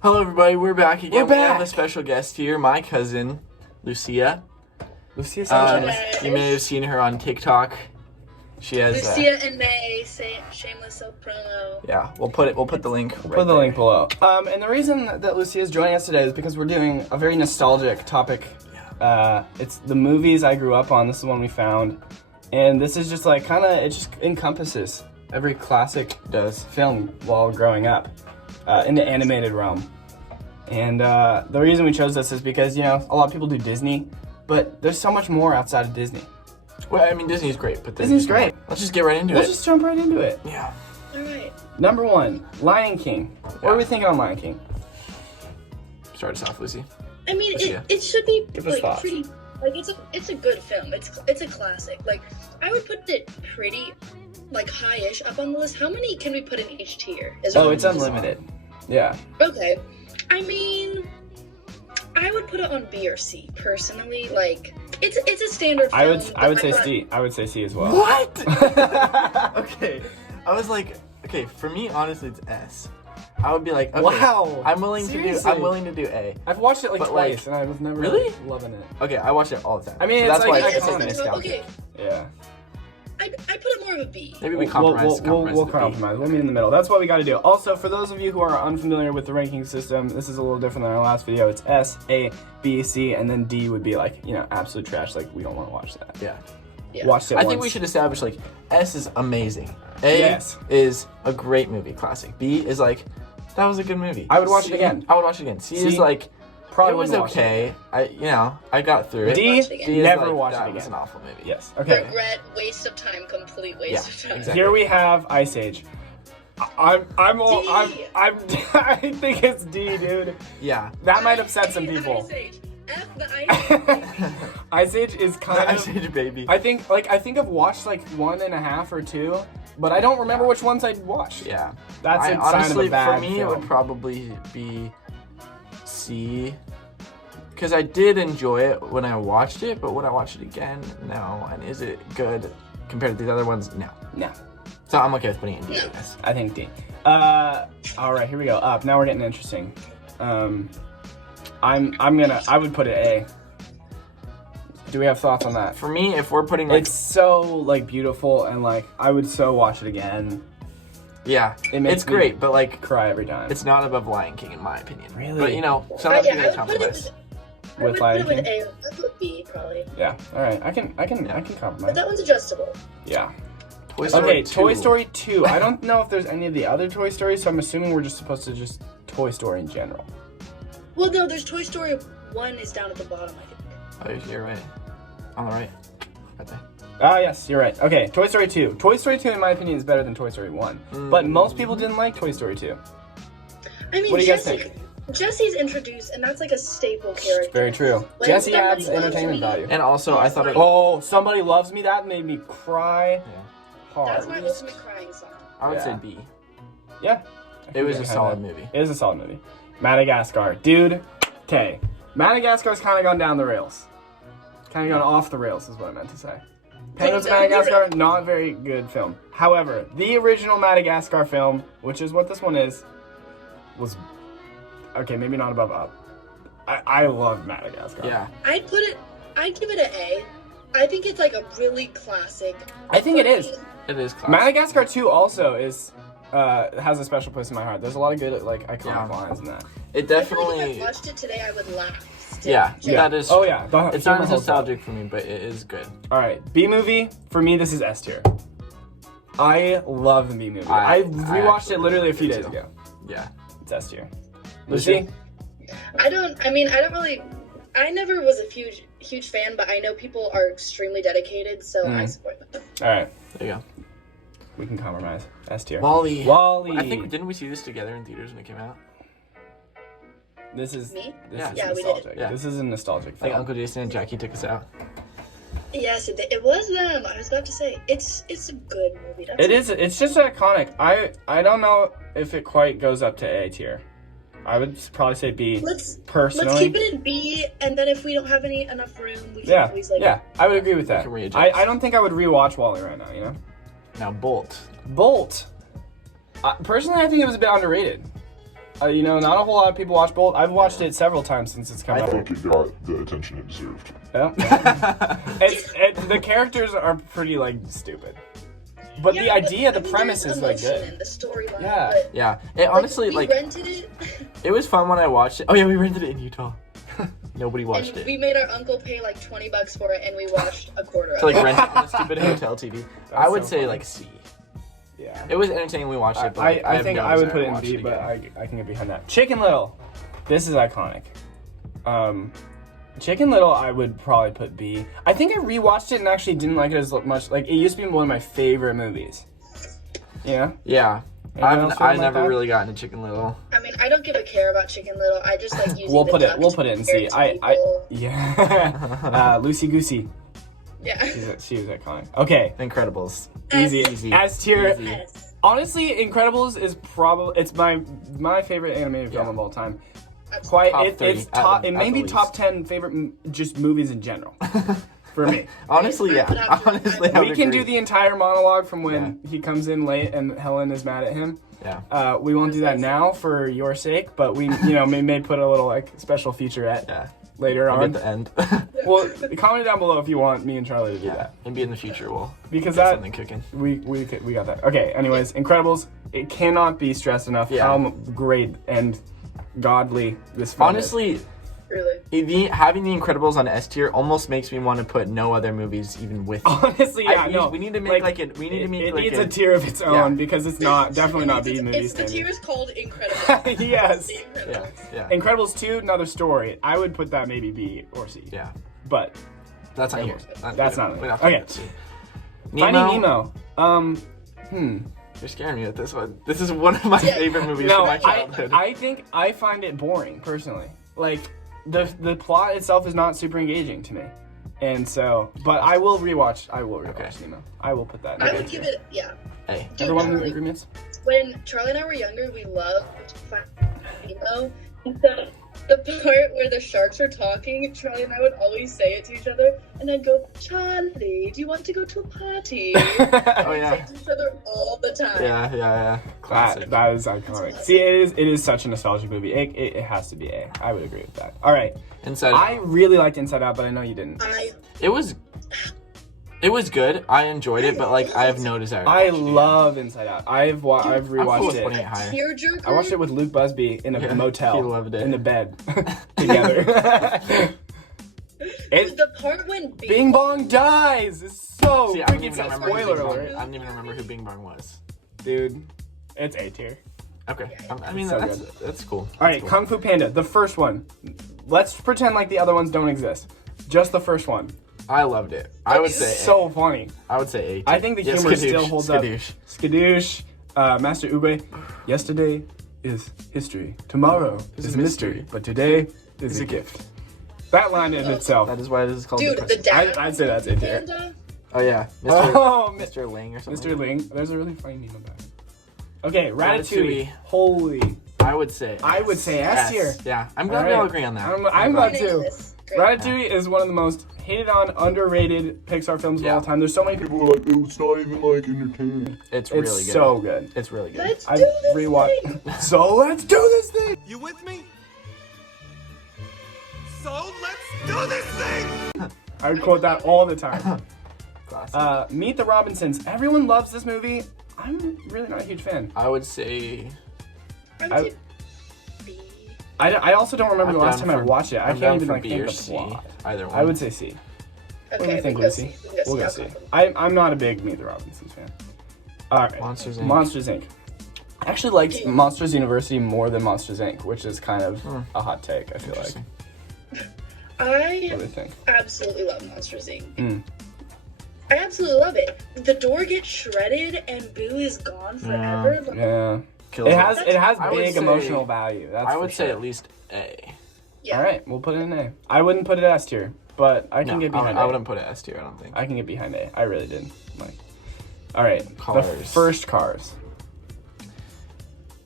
Hello, everybody. We're back again. We're We have back. a special guest here, my cousin, Lucia. Lucia Sanchez. You may have seen her on TikTok. She has. Lucia and May, shameless self promo. Yeah, we'll put the link. Put the link below. And the reason that Lucia is joining us today is because we're doing a very nostalgic topic. It's the movies I grew up on. This is one we found, and this is just like it just encompasses every classic film while growing up in the animated realm. And the reason we chose this is because a lot of people do Disney, but there's so much more outside of Disney. Well, I mean, Disney's great, but Disney's great. Let's just get right into it. Let's just jump right into it. Yeah. All right. Number 1, Lion King. What are we thinking on Lion King? Start us off, Lucy. I mean, Lucia. it should be Give us thoughts. pretty. Like it's a good film. It's a classic. Like I would put it pretty high-ish up on the list. How many can we put in each tier? It's unlimited. Yeah. Okay. I mean, I would put it on B or C personally. Like it's a standard film. I would say C. I would say C as well. What? Okay. I was like, okay, for me, honestly, it's S. I would be like, okay, Wow. I'm willing Seriously? to do A. I've watched it But, twice, and I was never really loving it. Okay, I watch it all the time. I mean, so it's that's why like it's iconic. nostalgic. Okay. Yeah. I put it more of a B. Maybe we compromise. We'll compromise. We'll meet in the middle. That's what we got to do. Also, for those of you who are unfamiliar with the ranking system, this is a little different than our last video. It's S, A, B, C, and then D would be absolute trash. Like, we don't want to watch that. Yeah. Watched it I once. think we should establish S is amazing. A is a great movie, classic. B is that was a good movie. I would watch C, it again. I would watch it again. C is probably it was wouldn't watch it okay. I got through it. D, Watch it again. D is never watch it that again. was an awful movie. Yes. Okay. Regret, waste of time, complete waste of time. exactly. Here we have Ice Age. I think it's D, dude. Yeah. That might upset some people. Ice Age. F the Ice Age. Ice Age is kind of. Ice Age baby. I think I've watched 1.5 or 2, but I don't remember which ones I'd watched. Yeah. That's a sign honestly, of a bad for me, film. it would probably be C. Because I did enjoy it when I watched it, but would I watch it again? No. And is it good compared to these other ones? No. No, So I'm okay with putting it in D, I guess. I think D. All right, here we go. Up. Now we're getting interesting. I would put it A. Do we have thoughts on that? For me, if we're putting It's so beautiful, and I would so watch it again. yeah, It makes it's me great, but Cry every time. it's not above Lion King in my opinion. Really? But sometimes you gotta I would put compromise. it With with Lion King? A. I put B probably. Yeah. All right. I can But compromise. that one's adjustable. Yeah. Toy Story Okay. 2. Toy Story 2. I don't know if there's any of the other Toy Stories, so I'm assuming we're just supposed to just Toy Story in general. Well, no, there's Toy Story 1 is down at the bottom, I think. Oh, you're right. On the right. Right there. Ah, yes, you're right. Okay, Toy Story 2. Toy Story 2, in my opinion, is better than Toy Story 1. But most people didn't like Toy Story 2. I mean, What do you guys think? Jesse's introduced, and that's a staple character. Very true. When Jesse somebody adds loves entertainment me, value. And also, I thought it. Oh, Somebody Loves Me. That made me cry hard. That's my ultimate crying song. I would Yeah. say B. Yeah. It was a I can solid have that. movie. It is a solid movie. Madagascar. Dude, okay. Madagascar's kind of gone down the rails. Kind of gone off the rails is what I meant to say. Penguins of Madagascar, not very good film. However, the original Madagascar film, which is what this one is, was... Okay, maybe not above Up. I love Madagascar. Yeah. I'd give it an A. I think it's a really classic. I think it is. It is classic. Madagascar 2 also is... has a special place in my heart. There's a lot of good iconic lines in that. It I feel like definitely. if I watched it today, I would laugh. Still. Yeah, Yeah. that is. Oh yeah. It's not as nostalgic for me, but it is good. All right, B movie for me. This is S tier. I love the B movie. I I rewatched actually it literally a few do days too. ago. Yeah. It's S tier. Lucy? Lucy? I don't really. I never was a huge fan, but I know people are extremely dedicated, so I support them. All right, There you go. we can compromise. S tier. Wally. Wally. I think didn't we see this together in theaters when it came out? This is Me? This Yeah. is Yeah, we did. nostalgic. Yeah. This is a nostalgic Like film. Uncle Jason and Jackie took us out. Yes, it was them. I was about to say it's a good movie. That's It is. It's just iconic. I don't know if it quite goes up to A tier. I would probably say B. Let's personally. keep it in B, and then if we don't have enough room, we can Yeah, always yeah, I would agree with that. can readjust. I don't think I would rewatch Wally right now. You know, Now Bolt. Bolt. Personally, I think it was a bit underrated. You know, not a whole lot of people watch Bolt. I've watched it several times since it's come I out. think it got the attention it deserved. Yeah. The characters are pretty like stupid, but the idea, the premise is like good. In the storyline. Yeah. But, Yeah. It honestly, we like, rented it. it was fun when I watched it. Oh yeah, we rented it in Utah. Nobody watched And it. we made our uncle pay like $20 for it, and we watched a quarter of To like it. rent it on a stupid hotel TV. I would so say funny. like C. Yeah. It was entertaining. We watched it. But like, I have think no I would desire put to it in watch B, but again. I can get behind that. Chicken Little. This is iconic. Chicken Little, I would probably put B. I think I rewatched it and actually didn't like it as much. Like, it used to be one of my favorite movies. Yeah? Yeah. Anyone else feel I like never that? really got into Chicken Little. I mean, I don't give a care about Chicken Little. I just like using We'll the put it duck in to C. compare it to people. Yeah. Lucy Goosey. Yeah. She was iconic. Okay. Incredibles. Easy. Easy. S tier. Easy. Yes. Honestly, Incredibles is probably it's my favorite animated film of all time. Absolutely. Quite Top it's three, top. at It may the be least. top 10 favorite just movies in general for me. Honestly, I would yeah. have to- Honestly, I We would can agree. do the entire monologue from when he comes in late and Helen is mad at him. Yeah. We won't do that now for your sake, but we may put a little like special featurette Yeah. later Maybe on. at the end. Well, comment down below if you want me and Charlie to do that. Maybe in the future we'll Because get that something cooking. we got that. Okay, anyways, Incredibles. It cannot be stressed enough Yeah. how great and godly this film is. Honestly, Really. having the Incredibles on S tier almost makes me want to put no other movies even with it. Honestly, yeah, no. We need to make it needs a tier of its own Yeah. because it's not definitely not B movie It's the tier standard. is called Incredible. Yes. The Yeah, Incredibles. yeah, Incredibles 2, another story. I would put that maybe B or C. yeah. But That's not Anyway, here. that's not we here. don't have to Okay. put C. Finding Nemo. You're scaring me with this one. This is one of my favorite movies No, from my childhood. I think I find it boring personally. Like the plot itself is not super engaging to me, and so. But I will rewatch. Okay. Nemo. I will put that. In I the would give it, yeah. Hey. Dude, Everyone in Charlie, agreements? when Charlie and I were younger, we loved Finding Nemo. The part where the sharks are talking, Charlie and I would always say it to each other, and I'd go, Charlie, do you want to go to a party? Oh We'd yeah. say it to each other all the time. Yeah. Classic. That is iconic. See, it is such a nostalgic movie. It has to be A. I would agree with that. All right. Inside I Out. really liked Inside Out, but I know you didn't. It was good. I enjoyed it, but like I have no desire. to I watch it again. love Inside Out. I've I'm cool rewatched with putting it. it higher. Tearjerker. I watched it with Luke Busby in a Yeah, motel. he loved it. In the bed together. Dude, the part when Bing Bong dies. It's so See, I don't freaking even remember. spoiler who Bing Bong, alert, I don't even remember who Bing Bong was. dude. It's A tier. Okay. I mean So that's cool. All right, Kung Fu Panda, the first one. Let's pretend like the other ones don't exist. Just the first one. I loved it. I would say So funny. I would say A. I think the Yeah, humor still skadoosh, holds skadoosh. up. Skadoosh, Master Ube. Yesterday is history. Tomorrow is a mystery. But today is a gift. That line in itself. That is why this is called Dude, the the Christmas. dad. I'd say that's A tier. Panda. Oh yeah, Mr. Oh, Mr. Ling or something. Mr. Ling. There's a really funny name about it. Okay, Ratatouille. Ratatouille. Holy. I would say S tier. Yeah, I'm glad we all agree on that. I'm glad too. Unanimous. Great. Ratatouille is one of the most hated on, underrated Pixar films of Yeah. all time. There's so many people. People are like, it's not even like entertaining. It's really It's good. so good. It's really good. Let's I've do this thing. rewatched. So let's do this thing. You with me? So let's do this thing! I would quote that all the time. Classic. Meet the Robinsons. Everyone loves this movie. I'm really not a huge fan. I would say I would I- say B. I also don't remember the I'm last down time I for- watched it. I I'm can't down even for like B think or the C. plot. Either one. I would say C. What do you Okay, think, we go Lucy? C. We We'll go I'll C. come from- I'm not a big Meet the Robinsons fan. All right. Monsters, Inc. Monsters Inc. I actually liked Monsters University more than Monsters Inc., which is kind of a hot take, I feel like. Interesting. I What do you think? absolutely love Monsters Inc. Mm. I absolutely love it. The door gets shredded and Boo is gone forever. Like, Yeah. Kills It has I would big say- emotional value. That's I for would say sure. at least A. yeah. All right, we'll put it in A. I wouldn't put it S tier, but I can No, get behind I A. wouldn't put it S tier. I don't think. I can get behind A. I really did. Like, all right, the Cars. first Cars.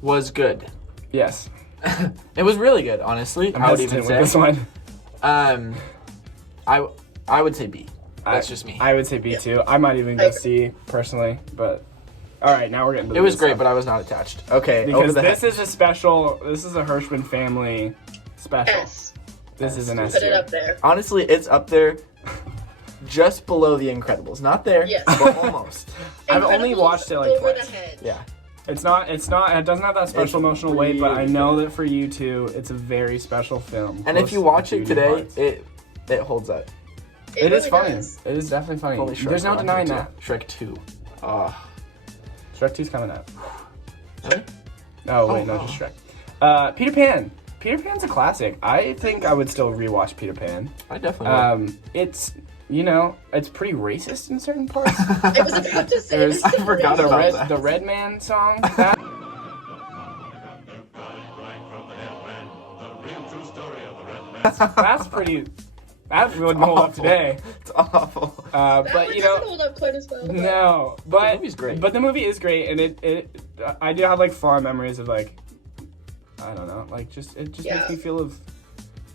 Was good. Yes, It was really good, honestly. I'm I would hesitant even with say. this one. I would say B. That's just me. I would say B too. I might even I go agree. C personally, but All right, now we're getting to the It was good great, stuff. but I was not attached. Okay, over Because the this head. is a special. This is a Hirschman family special. S. This is an S Put it tier. up there. Honestly, it's up there, just below The Incredibles. Not there, Yes. but almost. I've only Incredibles watched it like over twice. the head. Yeah. It's not. It doesn't have that special emotional weight, but I really know that for you two, it's a very special film. And if you watch it Close to today, hearts. it holds up. It is really funny. does. It is definitely funny. Holy Shrek There's no one, denying too. that. Shrek 2. Oh. Shrek 2's coming out. Really? Oh wait, no, no. just Shrek. Peter Pan. Peter Pan's a classic. I think I would still rewatch Peter Pan. I definitely would. It's it's pretty racist in certain parts. I was about to say There's this. I forgot the about that. the Red Man song. That, that's pretty. That wouldn't hold up Awful. today. It's awful. That But one you doesn't know, hold up quite as well. no. But movie's great. But the movie is great, and it I do have like fond memories of like, I don't know, like it just Yeah. makes me feel of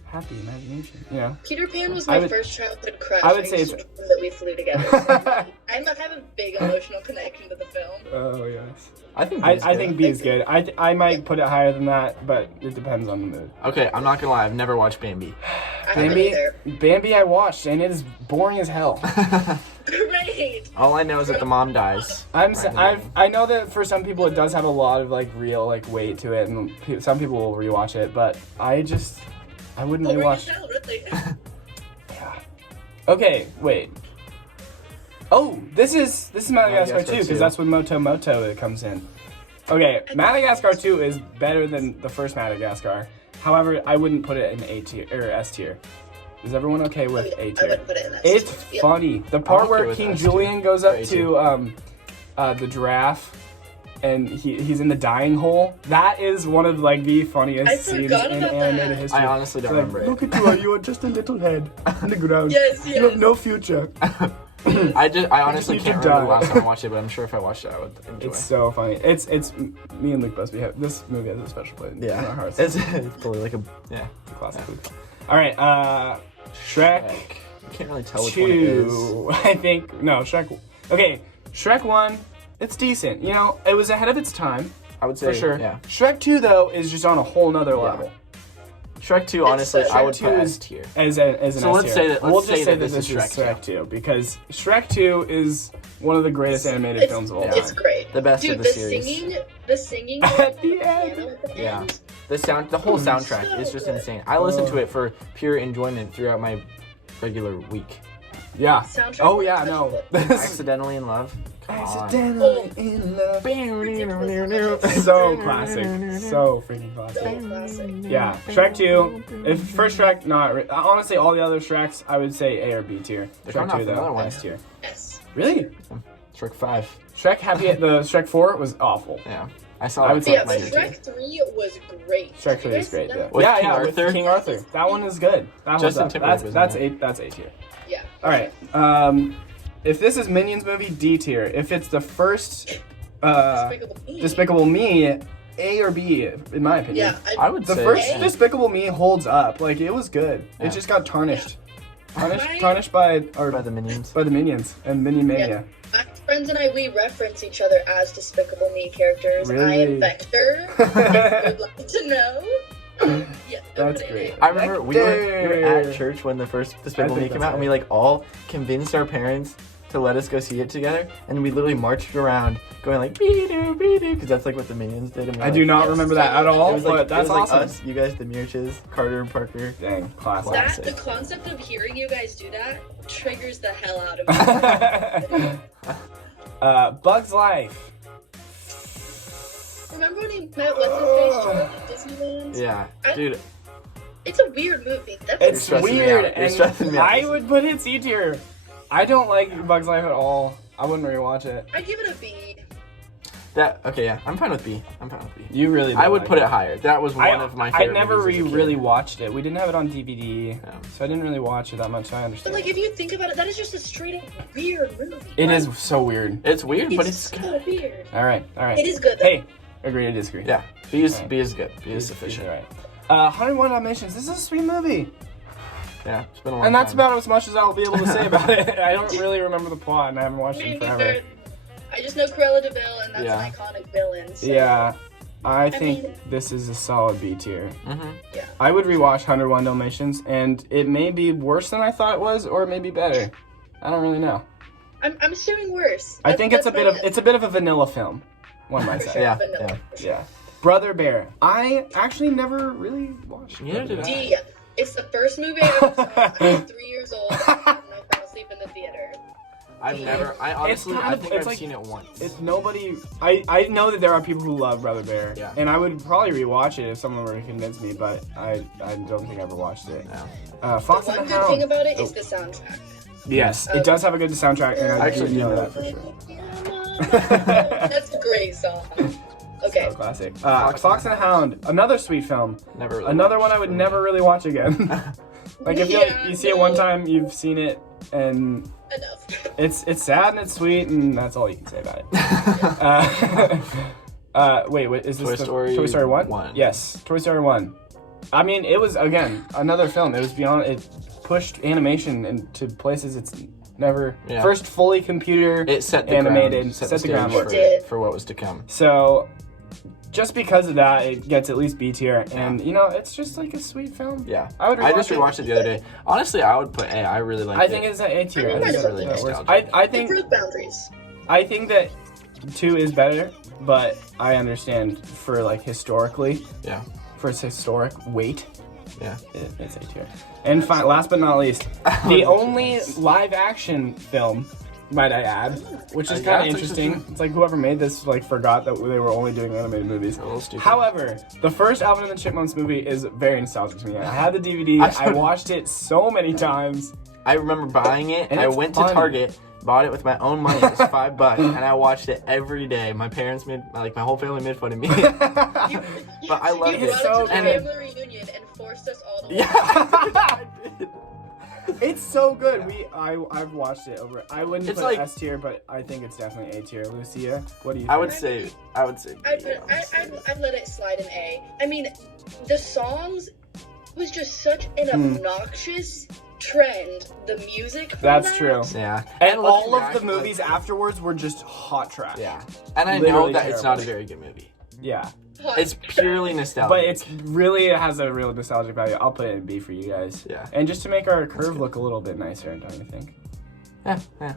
happy imagination. You know. Peter Pan was I my would- first childhood crush. I would say used to dream that we flew together. So I have a big emotional connection to the film. Oh yes. I think I B's good. think B is good. I might put it higher than that, but it depends on the mood. Okay, I'm not gonna lie. I've never watched Bambi. I haven't either. Bambi I watched, and it is boring as hell. Great. All I know is that the mom dies. I know that for some people it does have a lot of like real like weight to it, and some people will rewatch it, but I wouldn't Well, rewatch. really? Yeah. Okay, wait. Oh, this is Madagascar Madagascar 2 because 2. that's when Moto comes in. Okay, Madagascar 2 is better than the first Madagascar. However, I wouldn't put it in A tier or S tier. Is everyone okay with A I tier? would put it in S It's tier. Yep. funny. The part okay where with King S tier. Julian goes Or up A to the giraffe and he's in the dying hole. That is one of like the funniest I scenes forgot in about animated that. history. I honestly don't It's like, remember it. look at you, you are just a little head in the ground. Yes, You have yes. no future. I honestly need to can't remember the die. last time I watched it, but I'm sure if I watched it, I would enjoy. It's so funny. It's me and Luke Busby have this movie has a special place in our hearts. It's totally like a It's a classic. All right, Shrek I can't really tell which one it is. 2. I think no Shrek. Okay, Shrek 1. It's decent. You know, it was ahead of its time I would say for sure. Yeah. Shrek 2 though is just on a whole nother level. Shrek 2, honestly, Shrek I would 2 put is- S tier. As an So let's S say tier. that- we'll let's just say say that that this this is is Shrek Shrek 2 because Shrek 2 is one of the greatest animated films of all time. It's great. The best Dude, of the series. the singing At the end. piano at the Yeah. end. The whole soundtrack is just good. insane. I listen to it for pure enjoyment throughout my regular week. Yeah. Soundtrack Oh was yeah, such no. a- This Accidentally in Love. Come on. Accidentally in love. So classic. So freaking classic. So classic. Yeah, Shrek 2. If first Shrek, honestly, all the other Shreks, I would say A or B tier. They're Shrek coming 2 off another though, one. S tier. S. Really? Shrek 5. Shrek Shrek 4 was awful. Yeah. I saw I it. would say Yeah, my but year too. Shrek 3 was great. Shrek 3 You is guys great. know Yeah, that? With King with Arthur? King Arthur. That one is good. That one's Justin up. Timberlake was That's in that's A tier. Yeah. All right. If this is Minions movie, D tier. If it's the first Despicable Me, A or B, in my opinion. Yeah, I would The say first A. Despicable Me holds up. Like it was good. Yeah. It just got tarnished. Right. Tarnished by by the Minions. the Minions and Minion Mania. My friends and I, we reference each other as Despicable Me characters. I Really? am Vector. If you would like to know. Yeah, That's put it great. in. I remember we were at Vector. church when the first Despicable I Me think came that's out, and we like all convinced our parents to let us go see it together, and we literally marched around going like be-doo, be-doo, because that's like what the Minions did. And we're I like, do not remember that at all, It was like, but that's it was awesome. like us, you guys, the Mirches, Carter and Parker. Dang, classic. Classic. The concept of hearing you guys do that triggers the hell out of me. Bug's Life. Remember when he met what's-his-face Charlie at Disneyland? Yeah, I- dude. It's a weird movie. That's It's stressing me weird, out. You're stressing me out. I would put it C tier. I don't like Bug's Life at all. I wouldn't rewatch it. I give it a B. Okay, yeah, I'm fine with B. You really? I don't would like put it higher. That was one of my I favorite. never movies as a kid. really watched it. We didn't have it on DVD, Yeah. so I didn't really watch it that much. I But understand. like, if you think about it, that is just a straight up weird movie. It Like, is so weird. It's weird, but it's so good. weird. All right. It is good though. Hey, agree to disagree. Yeah, B is Right. B is good. B is sufficient. All right. 101 Dalmatians. This is a sweet movie. Yeah, it's been a long And that's time. about as much as I'll be able to say about it. I don't really remember the plot, and I haven't watched it in forever. I just know Cruella de Vil, and that's Yeah. an iconic villain. So. Yeah, I think mean- this is a solid B tier. Mm-hmm. Yeah. I would rewatch 101 Dalmatians, and it may be worse than I thought it was, or it may be better. I don't really know. I'm assuming worse. I think it's a That's bit of a vanilla film, one might for say. sure. Yeah, Vanilla, yeah. for sure. Yeah. Brother Bear. I actually never really watched. Neither Brother did Bear. D. It's the first movie I ever saw. I was 3 years old, and I fell asleep in the theater. I honestly, kind I of- think it's I've like- seen it once. It's nobody. I know that there are people who love Brother Bear, Yeah. and I would probably rewatch it if someone were to convince me, but I don't think I ever watched it. No. Fox The one and the good thing Hound. about it is the soundtrack. Yes, it does have a good soundtrack, and I Actually, do do know know that that for sure. That's a great song. Okay. So classic. Fox and the Hound, another sweet film. Never really Another watched one I would for me. never really watch again. Like if Yeah, you see it one time, you've seen it, and Enough. it's sad and it's sweet, and that's all you can say about it. Wait, is this Toy Story Toy Story 1? 1. Yes, Toy Story 1. I mean, it was again another film. It was beyond. It pushed animation into places it's never. Yeah. First fully computer It set the animated, ground, set the the stage groundwork. It did. for what was to come. So, just because of that, it gets at least B tier, and you know, it's just like a sweet film. Yeah, I would. I just rewatch rewatched it the other day. Honestly, I would put A. I really like it. I think it's an A tier. I I mean, think it's that really works. nostalgic. I It think broke boundaries. I think that 2 is better, but I understand for like historically, Yeah, for its historic weight, yeah. it's A tier. And last but not least, the only live action film, might I add, which is Yeah, kind of it's interesting. It's like whoever made this like forgot that they were only doing animated movies. A little stupid. However, the first Alvin and the Chipmunks movie is very nostalgic to me. I had the DVD. I watched it so many times. I remember buying it. And I it's went funny. to Target, bought it with my own money. It was $5, and I watched it every day. My parents made, like, my whole family made fun of me. But I love You it. brought it to the And family reunion and forced us all to watch yeah, I did. It's so good. I've watched it over. I wouldn't It's put like- S tier, but I think it's definitely A tier. Lucia, what do you think? I would say B, I'd let it slide in A. I mean, the songs was just such an obnoxious trend. The music. From That's that, true. Yeah, And all looking of back, the movies like, afterwards were just hot trash. yeah, and I know Literally that it's not a terrible. very good movie. Yeah. hot It's purely nostalgic. But it's really, it has a real nostalgic value. I'll put it in B for you guys. Yeah. And just to make our curve look a little bit nicer, don't you think? yeah. Yeah.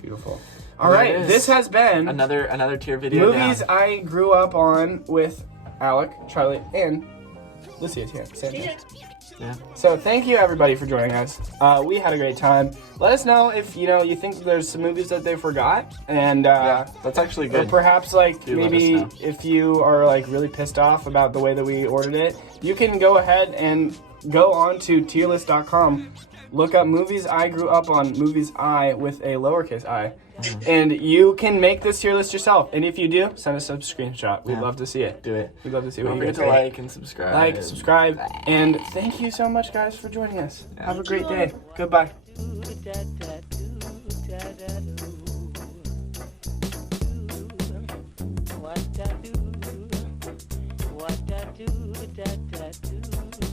Beautiful. All There right, it is. this has been Another tier video. movies down. I grew up on with Alec, Charlie, and Lucia Sanchez. Yeah. Yeah. So thank you everybody for joining us. We had a great time. Let us know if you think there's some movies that they forgot, and That's actually or good. perhaps like Do let maybe us know. if you are like really pissed off about the way that we ordered it, you can go ahead and go on to tierlist.com, look up movies I grew up on, movies I with a lowercase I, and you can make this tier list yourself. And if you do, send us a screenshot. We'd Yeah. love to see it. Do it. We'd love to see Don't what you forget guys to think. like and subscribe. Like, subscribe, and thank you so much, guys, for joining us. Have a great day. Goodbye. What I do, da da do,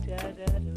da da do.